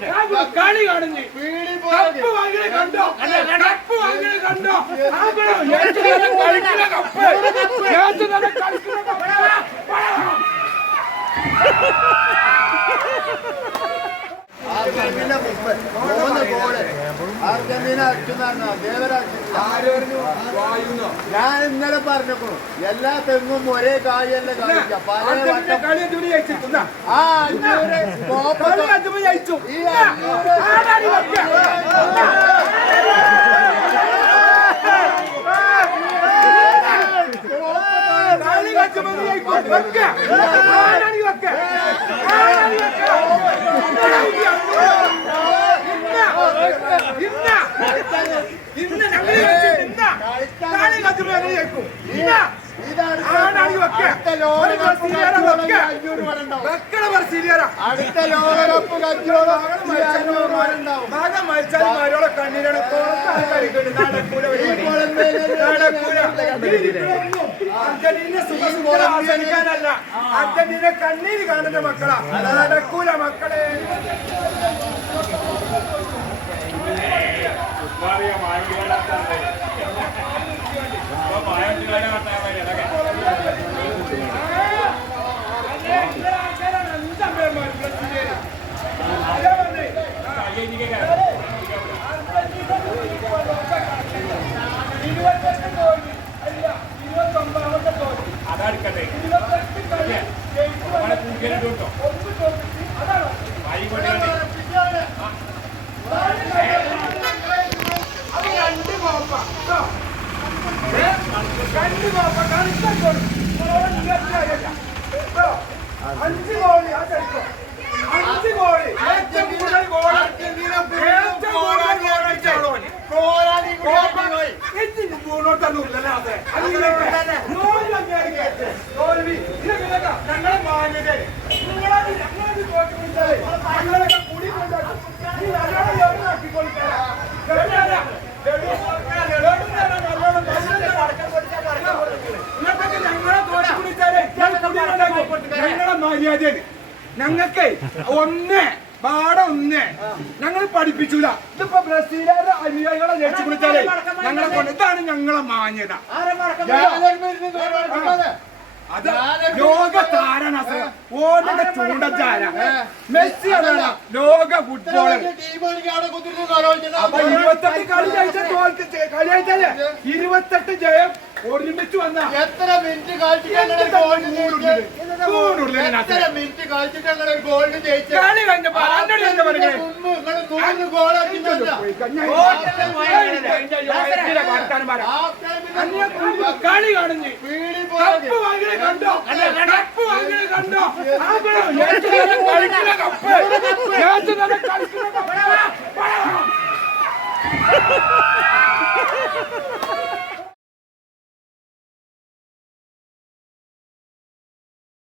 കളി കാണുന്നു. കപ്പ് വാങ്ങിയത് കണ്ടോ? കപ്പ് വാങ്ങിയത് കണ്ടോ? കളിക്കുന്ന കപ്പ്. കളിക്കുന്ന കപ്പ്. ഞാൻ ഇന്നലെ പറഞ്ഞേക്കണു. എല്ലാ തെങ്ങും ഒരേ കായല്ല കാണിക്ക പല അർജന്റീന വട്ടം. മരിച്ചാൽ കണ്ണീരാണ് പുറത്ത് ആൾക്കാരിക്കുണ്ട് നടക്കൂല. അർജന്റീന ആസ്വദിക്കാനല്ല. അർജന്റീന കണ്ണീര് കാണുന്ന മക്കളാ. നടക്കൂല മക്കളെ. അതെടുക്കട്ടെ അത് രണ്ട് കോപ്പ കേട്ടോ. ഏ? രണ്ട് കോപ്പ ഇങ്ങനത്തെ കാര്യമില്ല. കേട്ടോ? അഞ്ച് ഗോളി അതെടുത്തോ അഞ്ച് ഗോളി ഏറ്റവും കൂടുതൽ ഗോൾ ഏറ്റവും കൂടുതൽ ഗോൾ അടിച്ചാളോ എന്തിന് മൂന്നോട്ടൊന്നുമില്ലല്ലോ അത്? അത് ഇങ്ങനെ തോൽവി അങ്ങേര് ഞങ്ങളെ മര്യാദയാണ് ഞങ്ങൾക്ക് ഒന്ന് പാടം ഒന്ന്. ഞങ്ങൾ പഠിപ്പിച്ചൂല. ഇതിപ്പോ ബ്രസീലുകാരുടെ അനുയായികളെ ജയിച്ചു പിടിച്ചാലേ ഞങ്ങളെ കൊണ്ട് ഇതാണ് ഞങ്ങളെ മാന്യത. അത് ലോക ഓന്റെ ചൂണ്ടച്ചാര മെസ്സി അതാണ് ലോക ഫുട്ബോളർ അപ്പൊ ഇരുപത്തെട്ട് കളി ജയിച്ച തോൽക്ക് കളി ജയിച്ചാലേ ഇരുപത്തെട്ട് ജയം ഒരുമിച്ച് വന്ന. എത്ര മിനിറ്റ് കളി കഴിഞ്ഞപ്പോ കണ്ടോ? കപ്പ് വാങ്ങിയത് കണ്ടോ? ആകണോ